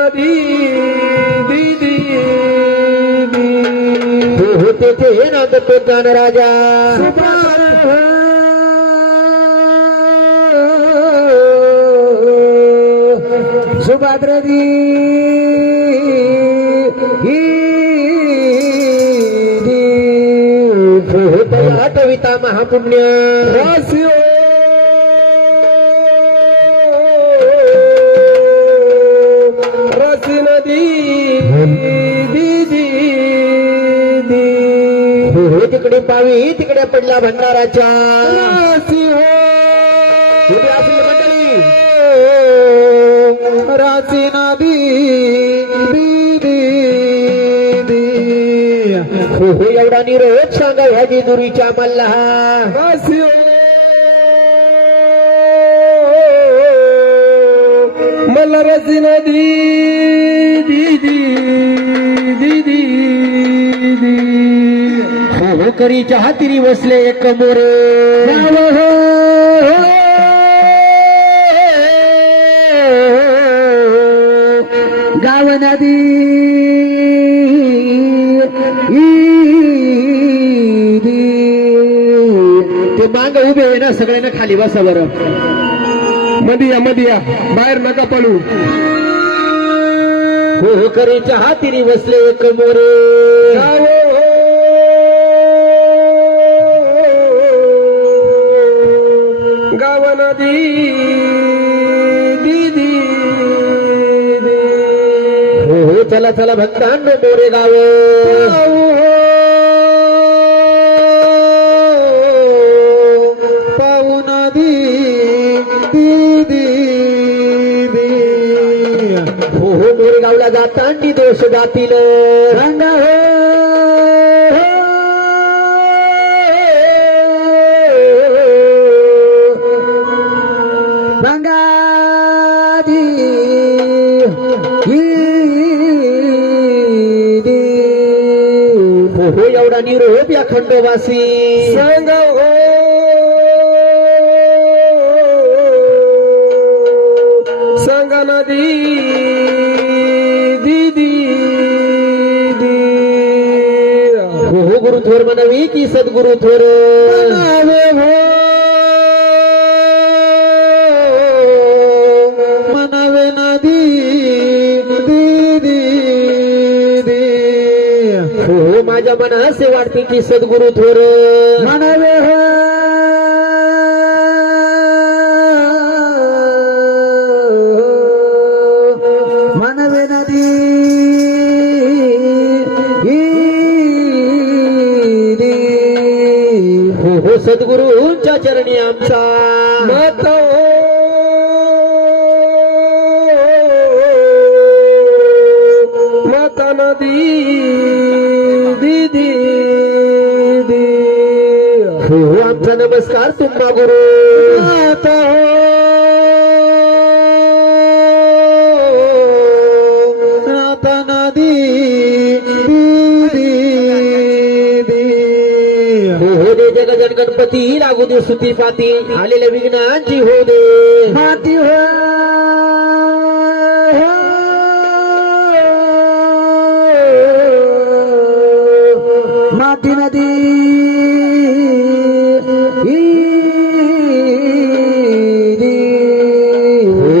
नदी दीदी होते ते ना तो जान राजा सुभद्र दी आठविता महापुण्य रासियो रसी नदी दीदी तिकडे पावी तिकडे पडला भंडाराच्या रासियो कुठे असेल मंडळी रासी नदी एवढा निरोध सांगा ह्या जेजुरीच्या मल्हा रासियो मला रसी नदी दीदी दीदी हो करीच्या हातीरी बसले एक मोरे गाव नदी ते मांग उभे आहे ना सगळ्यांना खाली बसा बरं मदिया बाहेर नका पडू हो करीच्या हातीरी बसले एक मोरे गाव नदी दीदी हो चला चला भक्तांनो मोरे गाव पाहू नदी दीदी हो हो मोरे गावला जातांनी दोष जातील रंगा रंगादी हो एवढा निरोप या खंडोबासी संग हो संग नदी दीदी हो गुरु थोर म्हणावी की सद्गुरु थोर मनवे नदी दीदी हो माझ्या मनासे वाटते की सद्गुरु थोर मनवे मनवे नदी हो सद्गुरूंच्या चरणी आमचा मत मत नदी दीदी हो आमचा नमस्कार तुम्हा गुरु मत मत नदी हो दे जगजन गणपती लागू दे सुती पाती आलेल्या विघ्नांची हो दे माती हो माती नदी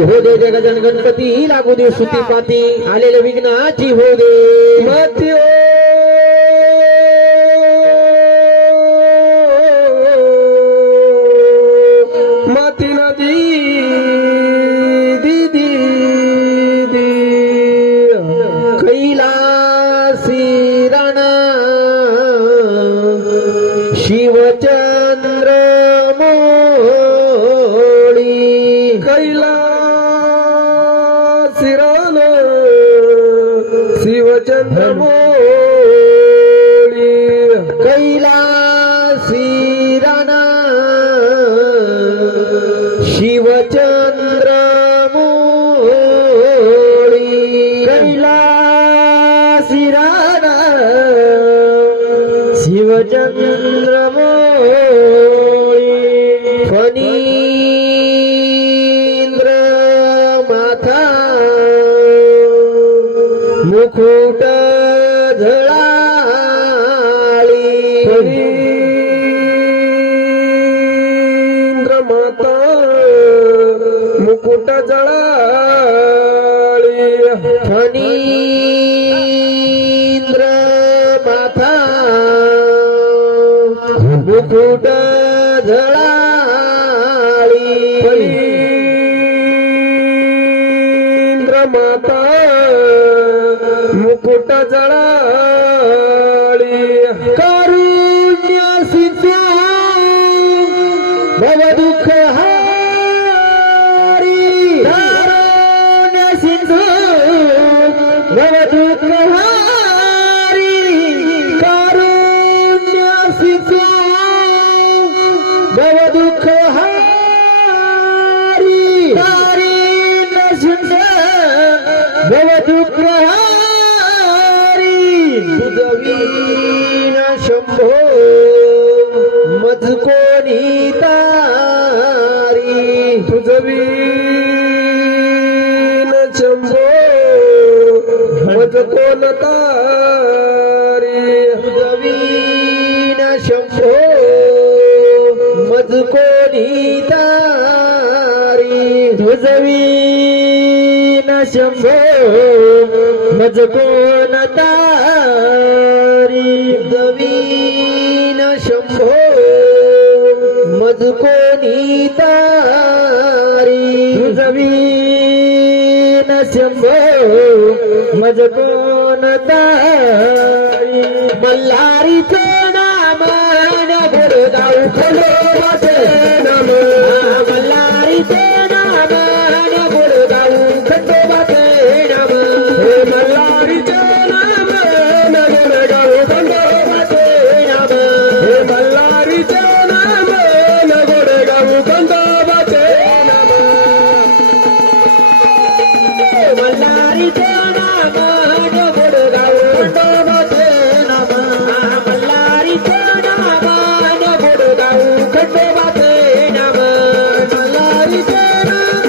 हो दे जगजन गणपती लागू दे सुती पाती आलेल्या विघ्नाची हो दे माती माती नदी दीदी कैलासी राणा शिवचंद्र मोळी कैलासिरान शिवचंद्र मोळी कैलासी राणा शिवचंद्र मोळी कैलासिरान शिवचंद्र मोळी फणींद्र माथा माता मुकुट जळाळी फणींद्र माथा मुकुट झळाळी फणींद्र माता मुकुट जळाळी कारुण्य सिद्ध्या भव दुःख हारी कारुण्य सिंधू भव दुःख हारी कारुण्य सिद्ध्या भव दुःख हारी कारुण्य सिंधू भव दुःख हारी तुझवीन शंभो मज कोणी तारी तुझवीन शंभो मज कोण तारी तुझवीन शंभो मज कोणी तारी तुझवीन शंभो मज कोण तारी तुझवीन शंभो मज कोणी तारी तुझवीन शंभो मज कोण तारी मल्हारीचे नाम गुरुगाव खंडोबाचे नाम मल्हारीचे नाम गुरुगाव खंडोबाचे नाम मल्हारीचे नाम गुरुगाव खंडोबाचे नाम मल्हारीचे नाम गुरुगाव खंडोबाचे नाम मल्हारीचे नाम गुरुगाव खंडोबाचे नाम मल्हारीचे नाम गुरुगाव खंडोबाचे नाम मल्हारीचे नाम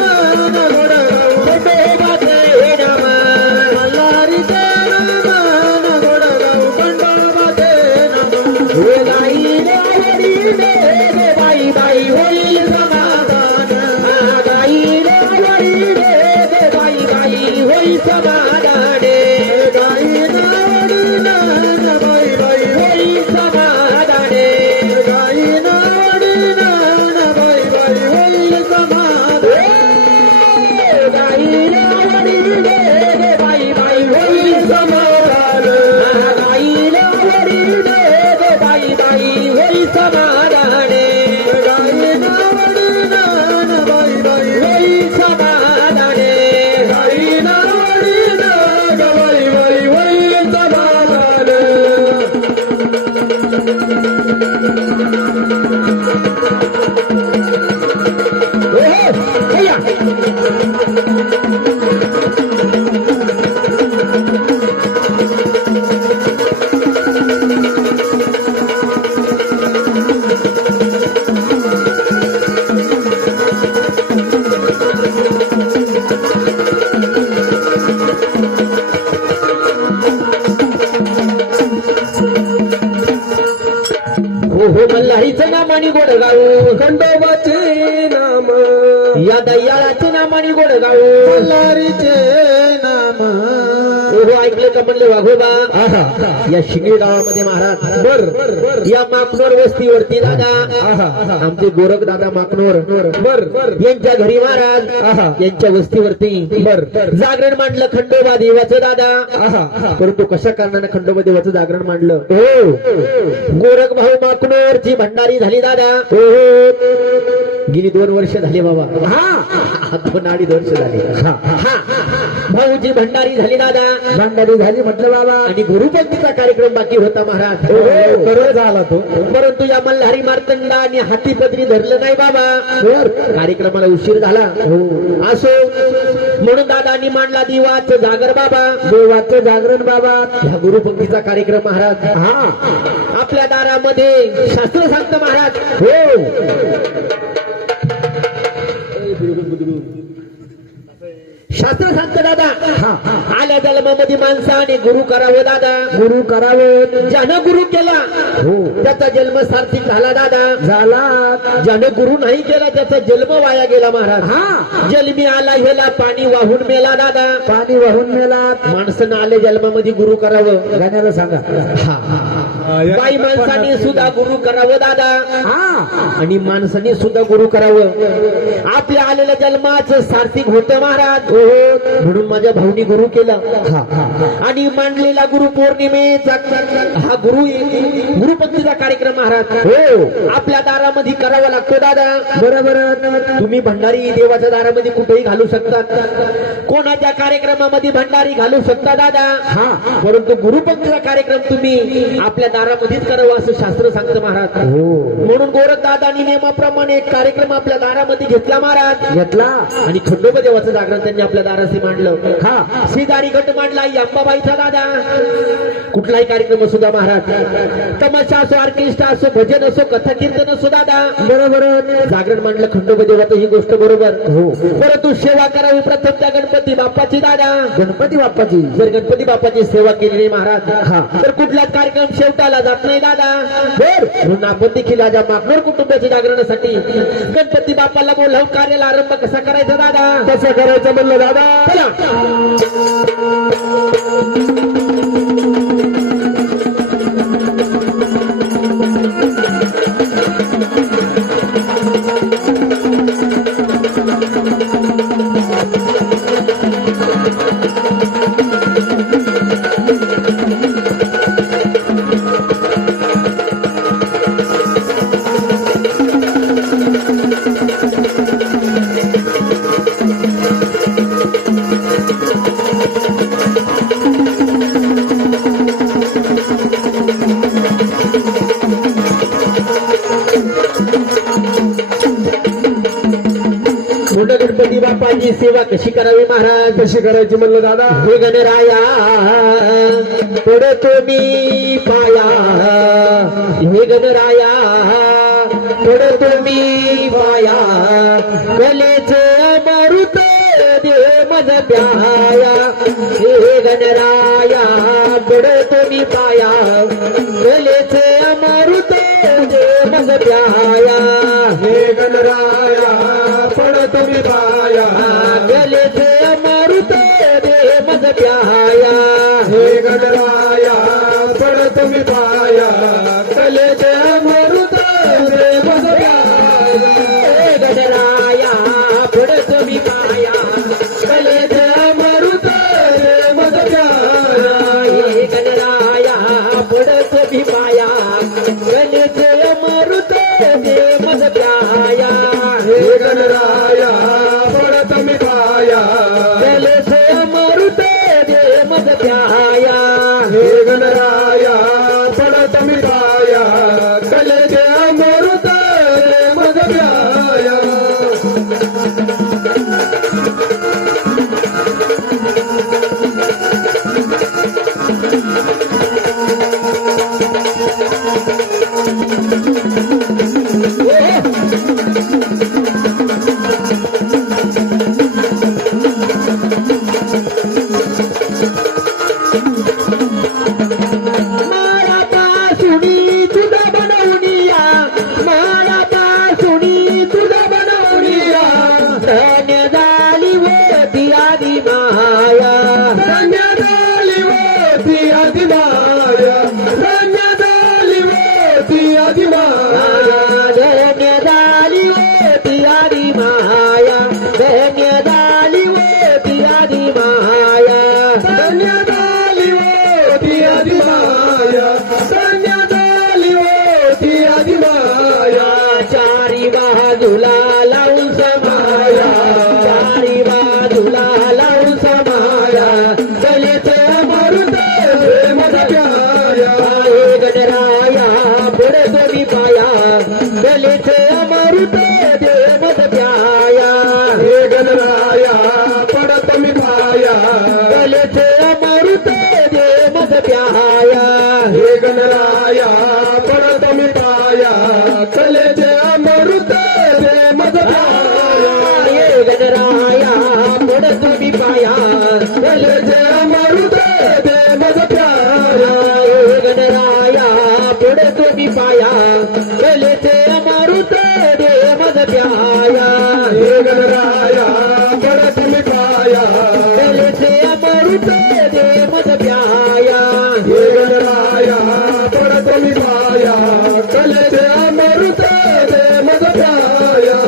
गुरुगाव खंडोबाचे नाम मल्हारीचे नाम गुरुगाव खंडोबाचे नाम गाईले वडी दे बाई बाई होईल समाधान गाईले वडी दे बाई बाई होई समाधाने गाईला वडी नान बाई बाई होई समाधाने गाईला वडी नान बाई बाई होई समाधाने गाईला वडी दे बाई बाई होई समाधान गाईला वडी दे बाई बाई होई समाधाने गाईला वडी नान बाई बाई होई समाधाने गाईला वडी नाग बाई बाई होई समाधान हो हो मल्हारीचं नाम आणि गोडगाव खंडोबाचे नाम या दयाळाचे नाम आणि गोडगाव मल्हारीचे नाम हो हो ऐकलं का म्हणले वाघोबा या शिंगडी गावामध्ये महाराज बर बर या माकनोर वस्तीवरती दादा आमचे गोरख दादा माकनोर बर बर यांच्या घरी महाराज यांच्या वस्तीवरती बर जागरण मांडलं खंडोबा देवाचं दादा परंतु कशा कारणाने खंडोबा देवाचं जागरण मांडलं हो गोरख भाऊ माकनोरची भंडारी झाली दादा हो गेली 2 वर्ष झाली बाबा हा 2.5 वर्ष झाली भाऊची भंडारी झाली दादा भांडारी झाली म्हटलं बाबा आणि गुरुपंथीचा कार्यक्रम बाकी होता महाराज बरोबर झाला तो परंतु या मल्हारी मार्तंडा आणि हाती पदरी धरलं नाही बाबा कार्यक्रमाला उशीर झाला असो म्हणून दादांनी मांडला देवाचं जागर बाबा देवाचं जागरण बाबा ह्या गुरुपंथीचा कार्यक्रम महाराज आपल्या दारामध्ये शास्त्र सांगतं महाराज शास्त्र सांगतं दादा हा आल्या जन्मामध्ये माणसाने गुरु करावं दादा गुरु करावं ज्यानं गुरु केला हो त्याचा जन्म सार्थिक झाला दादा झाला ज्यानं गुरु नाही केला त्याचा जन्म वाया गेला महाराज हा जन्मी आला हेला पाणी वाहून मेला दादा पाणी वाहून मेला माणसानं आले जन्मामध्ये गुरु करावं गाण्याला सांगा बाई माणसाने सुद्धा गुरु करावं दादा हा आणि माणसाने सुद्धा गुरु करावं आपल्या आलेल्या जन्माचं सार्थिक होतं महाराज म्हणून माझ्या भाऊनी गुरु केला हा हा आणि मांडलेला गुरु पौर्णिमेचा हा गुरुपंथीचा कार्यक्रम महाराज हो आपल्या दारामध्ये करावा लागतो दादा बरोबर तुम्ही भंडारी देवाच्या दारामध्ये कुठेही घालू शकतात कोणाच्या कार्यक्रमामध्ये भंडारी घालू शकता दादा हा परंतु गुरुपंथीचा कार्यक्रम तुम्ही आपल्या दारामध्येच करावा असं शास्त्र सांगतं महाराज हो म्हणून गोरख दादानी नियमाप्रमाणे एक कार्यक्रम आपल्या दारामध्ये घेतला महाराज घेतला आणि खंडोबा देवाचं जागरण त्यांनी आपल्या दाराशी मांडलं हा शेजारी गट मांडला आई अंबाबाईचा दादा कुठलाही कार्यक्रम असू द्या महाराज तमाशा असो ऑर्केस्ट्रा असो भजन असो कथा कीर्तन असो दादा बरोबर जागरण मांडलं खंडोबा देवाचं ही गोष्ट बरोबर हो परंतु सेवा करावी प्रथम त्या गणपती बाप्पाची दादा गणपती बाप्पाची जर गणपती बाप्पाची सेवा केली नाही महाराज हा तर कुठलाच कार्यक्रम शेवटाला जात नाही दादा बर म्हणून आपण देखील आज मागणोर कुटुंबाच्या जागरणासाठी गणपती बाप्पाला बोलावून कार्याला आरंभ कसा करायचा दादा कसं करायचं म्हणलं दादा चला मोठं गणपती बाप्पाची सेवा कशी करावी महाराज कशी करायची म्हणलं दादा हे गणराया पडतो मी पाया हे गणराया पडतो मी पाया कलेच मारुत दे मज प्याया हे गणराया पडतो मी पाया कलेच मारुत दे मज प्याया हे गणराया पडतो मी पाया कलेच मारुत दे मज प्याया हे गणराया पडतो मी पाया कलेचे अमृत रे मजप्याया हे गणराया पडतो मी पाया कलेचे अमृत रे मजप्याया हे गणराया पडतो मी पाया कलेचे अमृत दे मज प्याया हे गणराया पडतो मी पाया कलेचे अमृत दे मज प्याया हे गणराया पडतो मी पाया कलेचे अमृत रे मजप्याया माळा पासुणी तुझा बनवूनिया माळा पासुणी तुझा बनवूनिया धन्य झाली होती आधी माया धन्य झाली होती आधी माया धन्य झाली होती आधी माया धन्य झाली होती आधी माया धन्य झाली होती आधी माया धन्य झाली होती आधी माया धन्य झाली होती आधी माया चारी बाजूला लावून समाया हे गणराया पड तुम्ही पाया कलेचे अमृत दे मज प्याया हे गणराया पड तुम्ही पाया कलेचे अमृत दे मज प्याया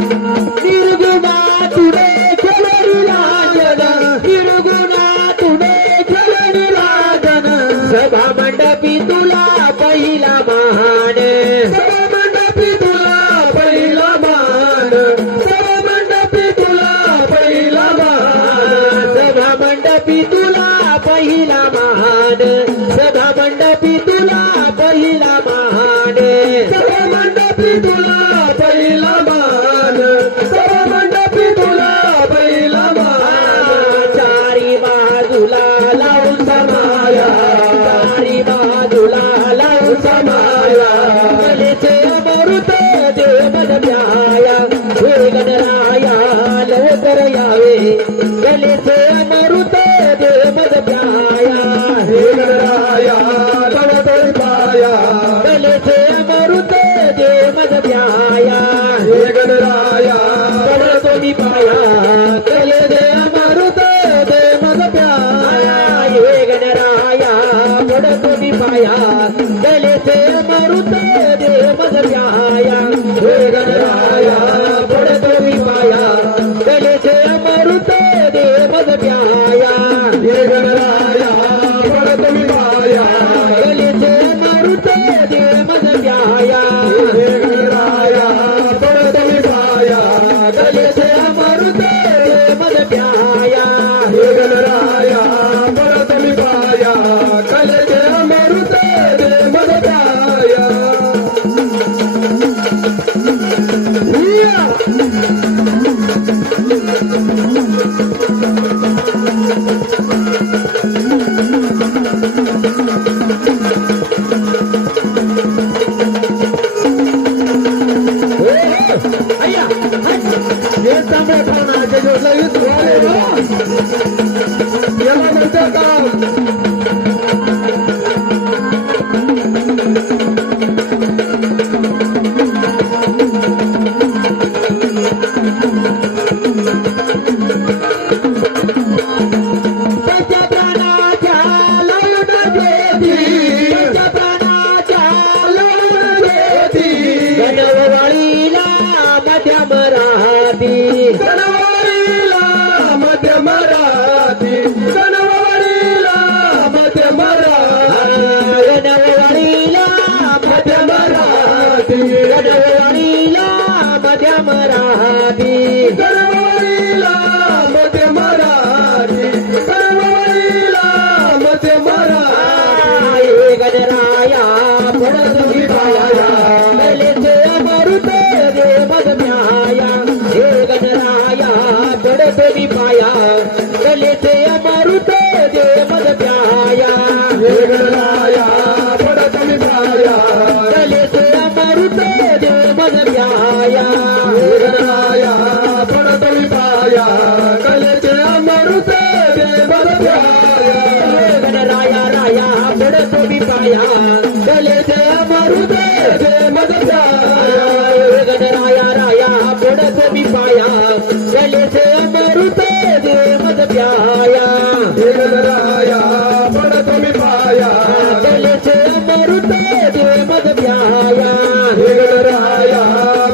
निर्गुणा तुडे खेळी राजन निर्गुणा तुडे खेळी राजन सभा मंडपी तुला पहिला मान मंडपी तुला पहिला मान मंडपी तुला पहिला मान सभा मंडपी तुला पहिला मान सभा मंडपी तुला पहिला मान मंडपी तुला पहिला मान मंडपी तुला पहिला मान चारी बाजूला लावून समाया चारी बाजूला लावून समाया कलेचे अमृत दे मज प्याया हे गणराया लवकर यावे कलेचे अमृत दे मज प्याया हे गणराया तव तोय पाया कलेचे अमृत दे मज प्याया हे गणराया तव तुम्ही पाया कलेचे अमृत दे मज प्याया हे गणराया पड तुम्ही पाया कलेचे अमृत दे मज प्याया हे गणराया पड तुम्ही पाया कलेचे अमृत दे मज प्याया हे गणराया पड तुम्ही पाया कलेचे अमृत दे मज प्याया हे गणराया पड तुम्ही पाया कलेचे अमृत दे मज प्याया हे गणराया पड तुम्ही पाया कलेचे अमृत दे मज पाया अय्या हे चांगलं खाणं जे जोडलं युद्ध व्हायला याला म्हणतात का त्याच्या प्राणाच्या लावून देती त्याच्या प्राणाच्या लावून देती गणववाळीला मध्यम राहती गणवाडीला मध्य मराठी गणवाडीला मध्य मराठी गणववाळीला मध्य मराठी गणववाळीला मध्यम राहती गणवाडीला मध्य मराठी गणवाडीला मध्य मराठी हे गणराया पड तुम्ही पाया कलेचे अमृत दे मज प्याया हे गणराया पड तुम्ही पाया कलेचे अमृत दे मज प्याया हे गणराया पड तुम्ही पाया कलेचे अमृत दे मज प्याया हे गणराया पड तुम्ही पाया कलेचे अमृत दे मज प्याया हे गणराया राया पड तुम्ही पाया कलेचे अमृत दे मज प्याया हे गणराया राया पड तुम्ही पाया कलेचे अमृत दे मज प्याया हे गणराया पड तुम्ही पाया कलेचे अमृत दे मज प्याया हे गणराया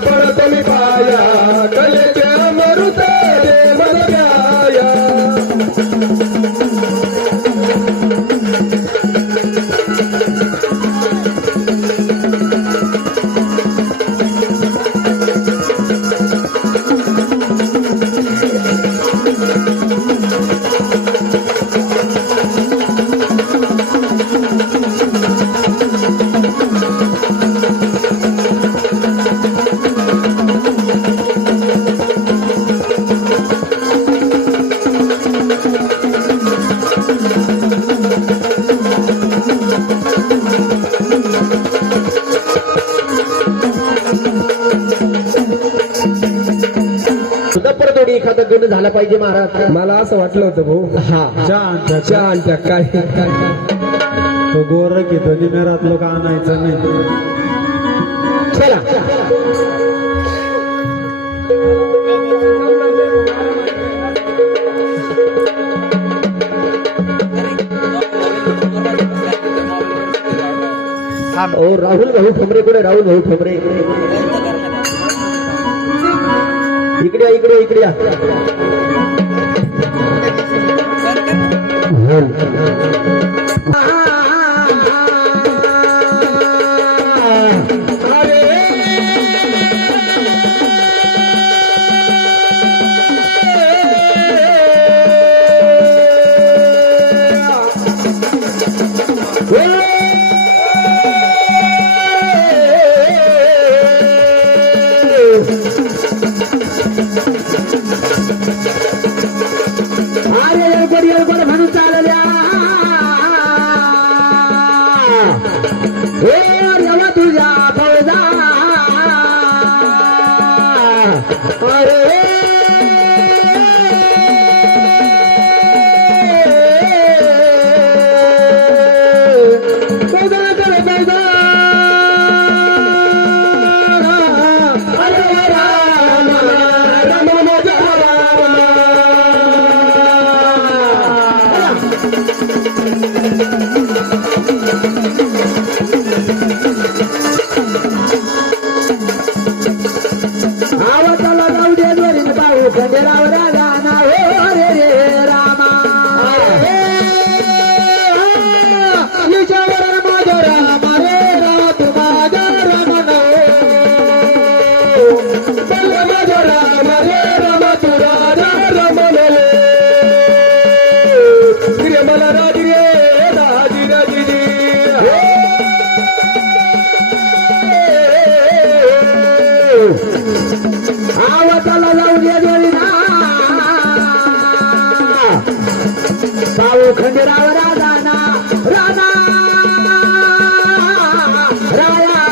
पड तुम्ही पाया कलेचे अमृत दे मज प्याया लग्न झालं पाहिजे महाराज. मला असं वाटलं होतं भाऊ. हा चहा आणत्या काय तो गोरख येतो निमेरात लोक आणायचं नाही. चला ओ राहुल भाऊ ठोंबरे कुठे? राहुल भाऊ ठोंबरे इकडे या, इकडे इकडे या. म्हणून चालल्या हे तुझ्या फौजा अरे आवताला जाऊ दे जोडीना पाऊ खंडेराव राजाना राजा राया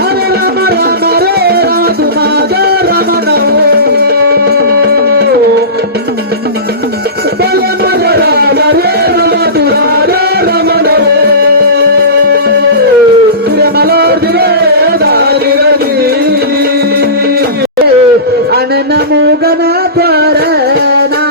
हरे राम राम रे राजू माझा रमण बल माझा राम रे रम तुरा रे रमण नमोगन परना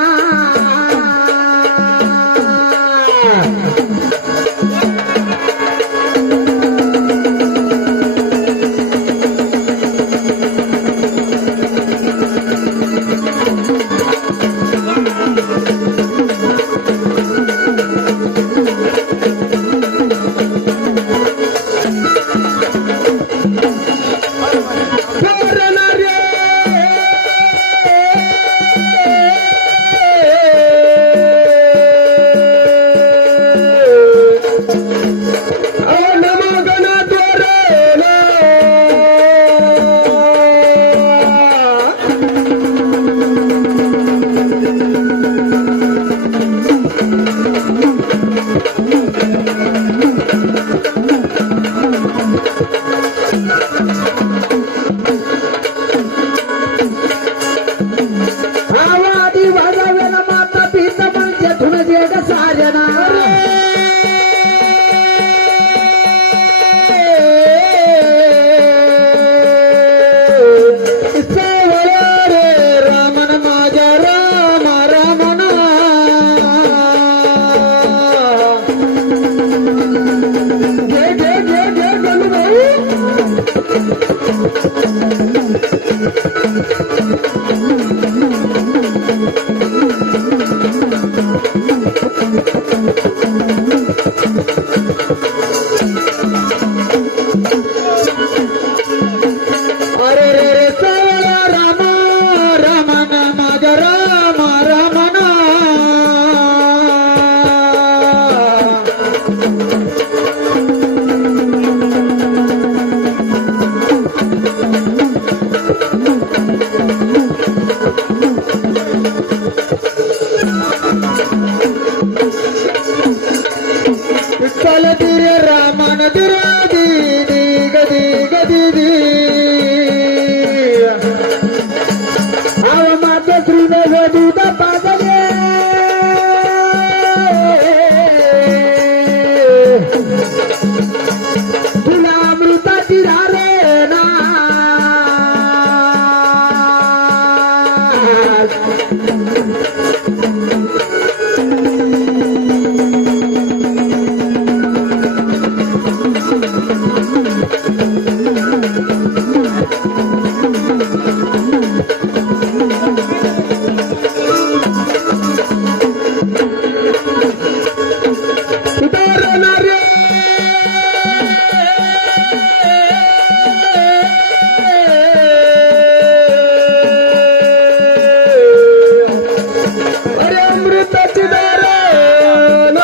अमृताची दारं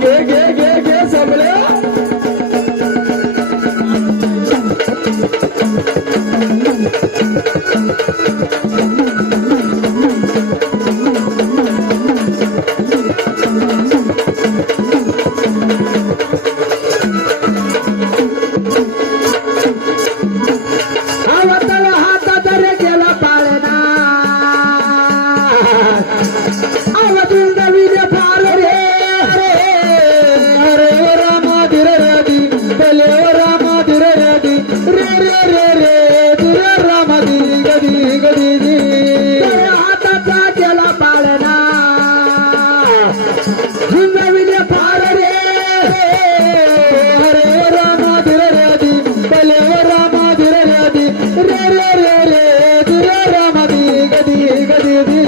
घे घे घे घे समल्या आवतल हातात रे गेला पाळणा आवतील नवीन फाल रे अरे ओ रामा धीर रदी भले ओ रामा धीर रदी रे रे रे रे धीर रामा धी गदी गदी धी हाताचा गेला पाळणा नवीन फाल रे अरे ओ रामा धीर रदी भले ओ रामा धीर रदी रे रे रे रे धीर रामा धी गदी गदी धी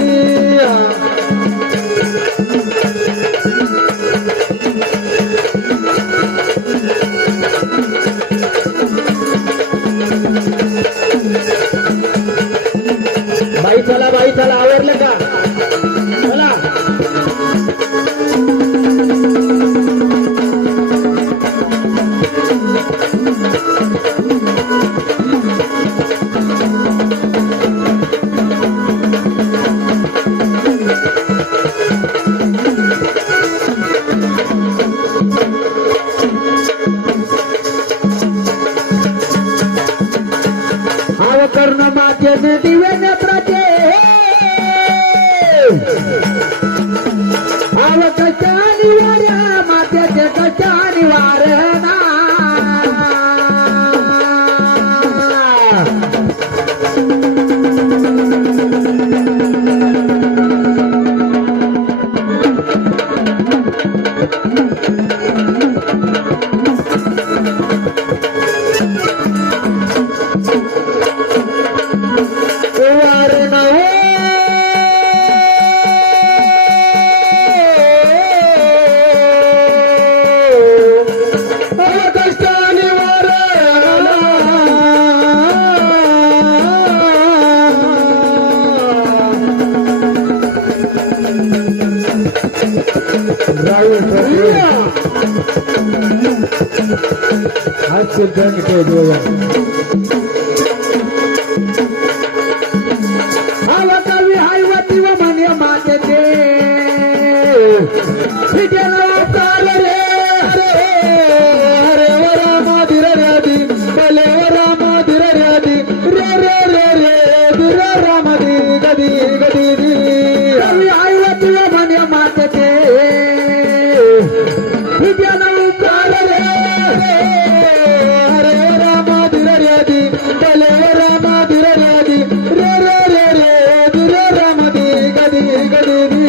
बाई चला आवरलं का चला आव कर्ण माते दिवे नेत्राचे आव कशानी वाऱ्या मात्याचे कशानी वारणा वारणा कष्टाने वारला आज सिद्धांत के जोया आव कवी हायवती व म्हणे मातेचे फिटेल वाचाल रे अरे ओ रामा धीर रदी भले ओ रामा धीर रदी रे रे रे रे धीर रामा धी गदी गदी धी कवी हायवती व म्हणे मातेचे फिटेल वाचाल रे अरे ओ रामा धीर रदी भले ओ रामा धीर रदी रे रे रे रे धीर रामा धी गदी गदी धी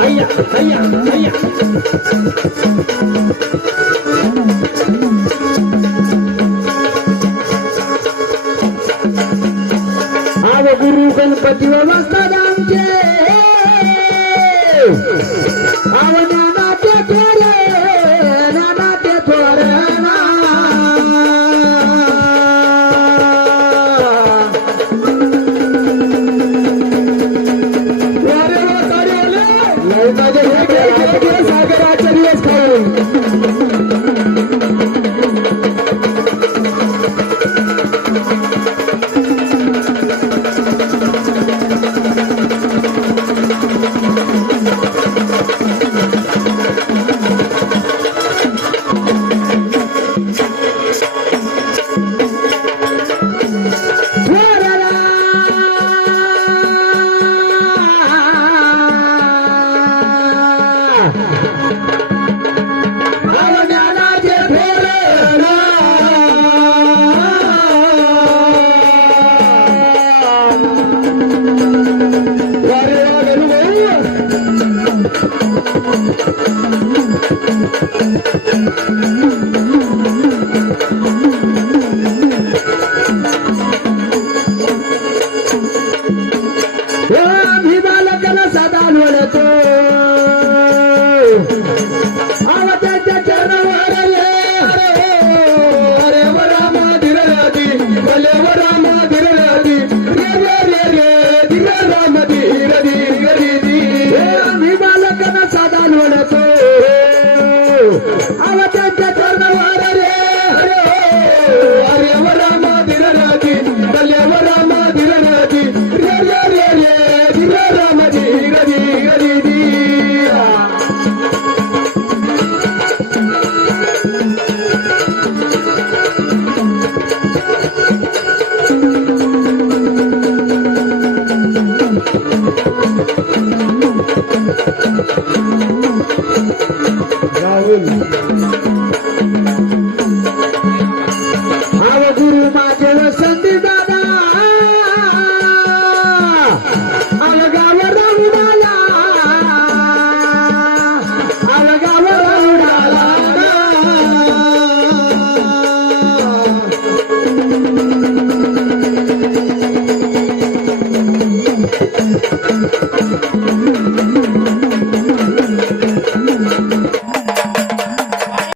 हैया हैया हैया आव गुरु गणपती व वस्ताद आमचे आव नानाचे थोरे नानाचे थोर अरे वा तारी आले लय माझे हे घे सागराचे दिवस खाऊन राहुल